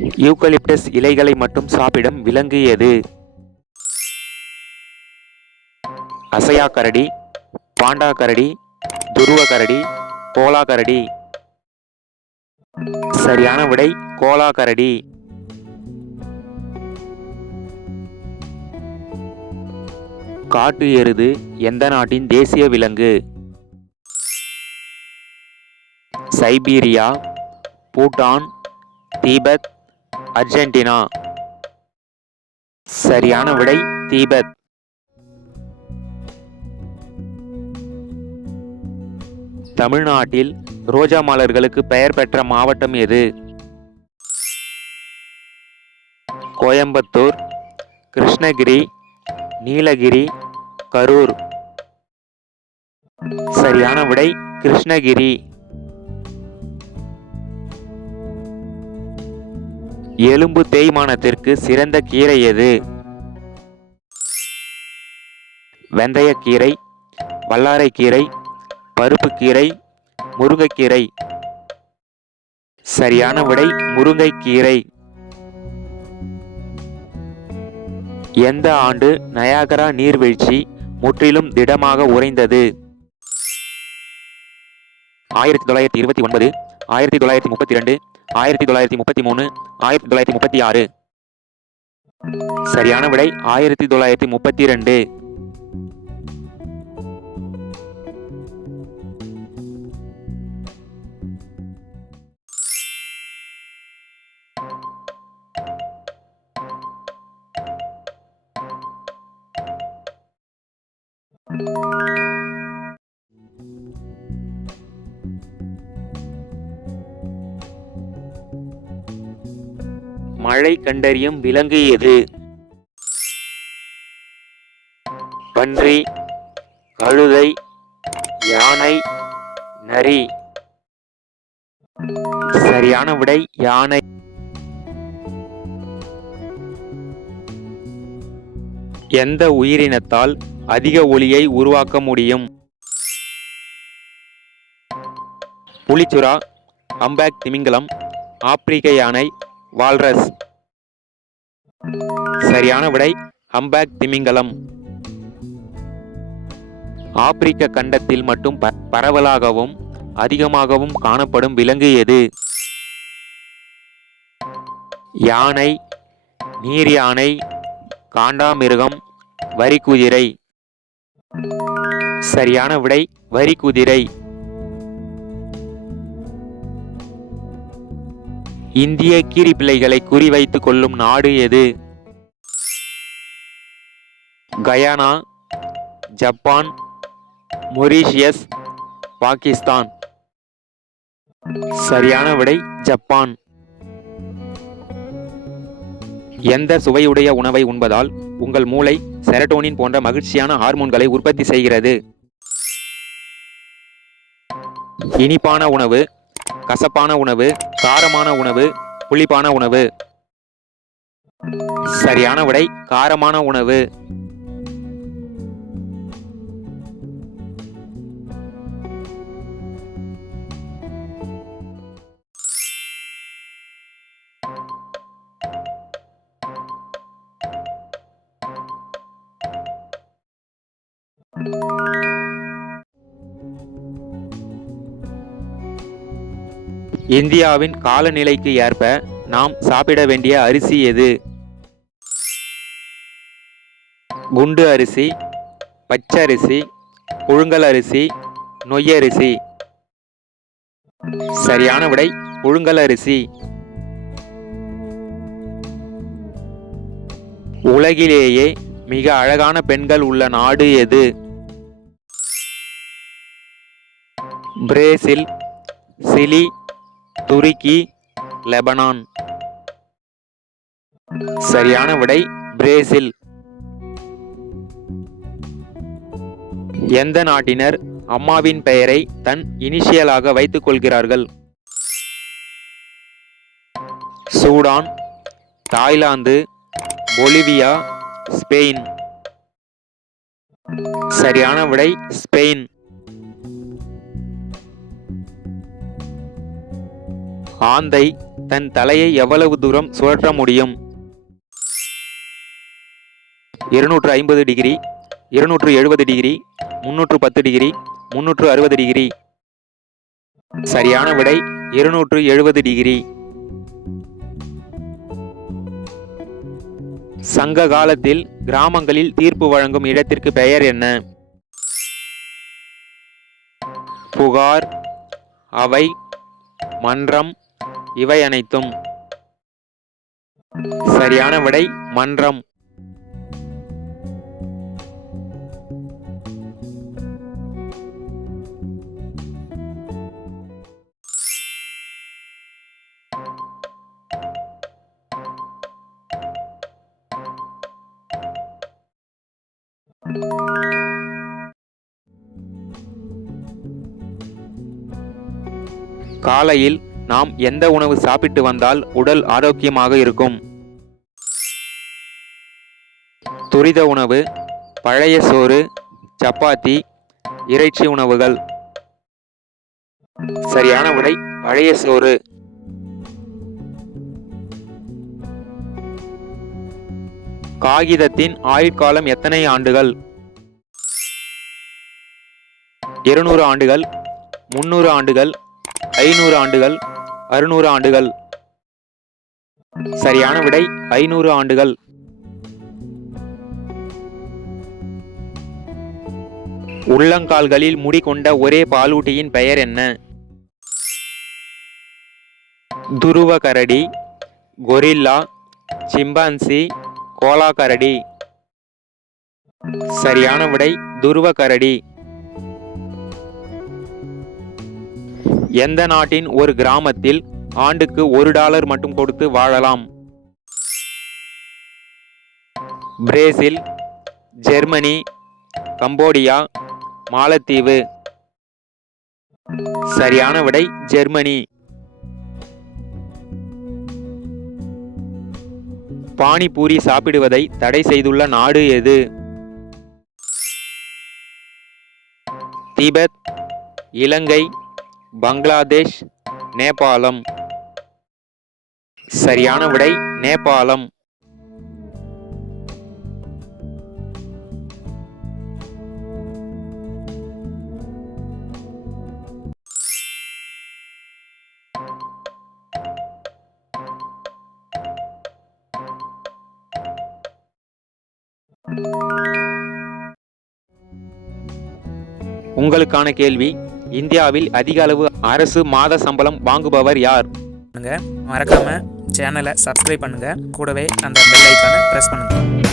Eucalyptus இலைகளை மட்டும் சாப்பிடும் விலங்கு எது? அசையா கரடி, பாண்டா கரடி, துருவ கரடி, கோலா கரடி. சரியான விடை கோலா கரடி. காட்டு எருது எந்த நாட்டின் தேசிய விலங்கு? சைபீரியா, பூட்டான், தீபத், அர்ஜென்டினா. சரியான விடை தீபத். தமிழ்நாட்டில் ரோஜா மலர்களுக்கு பெயர் பெற்ற மாவட்டம் எது? கோயம்புத்தூர், கிருஷ்ணகிரி, நீலகிரி, கரூர். சரியான விடை கிருஷ்ணகிரி. எலும்பு தேய்மானத்திற்கு சிறந்த கீரை எது? வெந்தயக்கீரை, வல்லாரைக்கீரை, பருப்புக்கீரை, முருங்கைக்கீரை. சரியான விடை முருங்கைக்கீரை. எந்த ஆண்டு நயாகரா நீர்வீழ்ச்சி முற்றிலும் திடமாக உறைந்தது? 1929, 1932, 1933, 1936. சரியான விடை 1932. மழை கண்டறியும் விலங்கு எது? பன்றி, கழுதை, யானை, நரி. சரியான விடை யானை. எந்த உயிரினத்தால் அதிக ஒளியை உருவாக்க முடியும்? புலிச்சுறா, ஹம்பேக் திமிங்கலம், ஆப்பிரிக்க யானை, வால்ரஸ். சரியான விடை ஹம்பேக் திமிங்கலம். ஆப்பிரிக்க கண்டத்தில் மட்டும் பரவலாகவும் அதிகமாகவும் காணப்படும் விலங்கு எது? யானை, நீர் யானை, காண்டாமிருகம், வரிக்குதிரை. சரியான விடை வரிக்குதிரை. இந்திய கீரிப்பிள்ளைகளை குறிவைத்துக் கொள்ளும் நாடு எது? Guyana, Japan, Mauritius, Pakistan. சரியான விடை ஜப்பான். எந்த சுவையுடைய உணவை உண்பதால் உங்கள் மூளை செரட்டோனின் போன்ற மகிழ்ச்சியான ஹார்மோன்களை உற்பத்தி செய்கிறது? இனிப்பான உணவு, கசப்பான உணவு, காரமான உணவு, புளிப்பான உணவு. சரியான விடை காரமான உணவு. இந்தியாவின் காலநிலைக்கு ஏற்ப நாம் சாப்பிட வேண்டிய அரிசி எது? குண்டு அரிசி, பச்சரிசி, புழுங்கல் அரிசி, நொய்யரிசி. சரியான விடை புழுங்கல் அரிசி. உலகிலேயே மிக அழகான பெண்கள் உள்ள நாடு எது? பிரேசில், சிலி, துருக்கி, லெபனான். சரியான விடை பிரேசில். எந்த நாட்டினர் அம்மாவின் பெயரை தன் இனிஷியலாக வைத்துக் கொள்கிறார்கள்? Sudan, Thailand, Bolivia, Spain. சரியான விடை ஸ்பெயின். ஆந்தை தன் தலையை எவ்வளவு தூரம் சுழற்ற முடியும்? 250 டிகிரி, 270 டிகிரி, 310 டிகிரி, 360 டிகிரி. சரியான விடை 270 டிகிரி. சங்க காலத்தில் கிராமங்களில் தீர்ப்பு வழங்கும் இடத்திற்கு பெயர் என்ன? புகார், அவை, மன்றம், இவை அனைத்தும். சரியான விடை மன்றம். காலையில் நாம் எந்த உணவு சாப்பிட்டு வந்தால் உடல் ஆரோக்கியமாக இருக்கும்? துரித உணவு, பழைய சோறு, சப்பாத்தி, இறைச்சி உணவுகள். சரியான விடை பழைய சோறு. காகிதத்தின் ஆயுட்காலம் எத்தனை ஆண்டுகள்? 200 ஆண்டுகள், 300 ஆண்டுகள், 500 ஆண்டுகள், 600 ஆண்டுகள். சரியான விடை 500 ஆண்டுகள். உள்ளங்கால்களில் முடி கொண்ட ஒரே பாலூட்டியின் பெயர் என்ன? துருவ கரடி, கொரில்லா, சிம்பான்சி, கோலா கரடி. சரியான விடை துருவ கரடி. எந்த நாட்டின் ஒரு கிராமத்தில் ஆண்டுக்கு $1 மட்டும் கொடுத்து வாழலாம்? பிரேசில், ஜெர்மனி, கம்போடியா, மாலத்தீவு. சரியான விடை ஜெர்மனி. பானிபூரி சாப்பிடுவதை தடை செய்துள்ள நாடு எது? திபெத், இலங்கை, பங்களாதேஷ், நேபாளம். சரியான விடை நேபாளம். உங்களுக்கான கேள்வி, இந்தியாவில் அதிக அளவு அரசு மாத சம்பளம் வாங்குபவர் யார்? மறக்காம சேனலை சப்ஸ்கிரைப் பண்ணுங்க, கூடவே அந்த பெல் ஐகானை பிரஸ் பண்ணுங்க.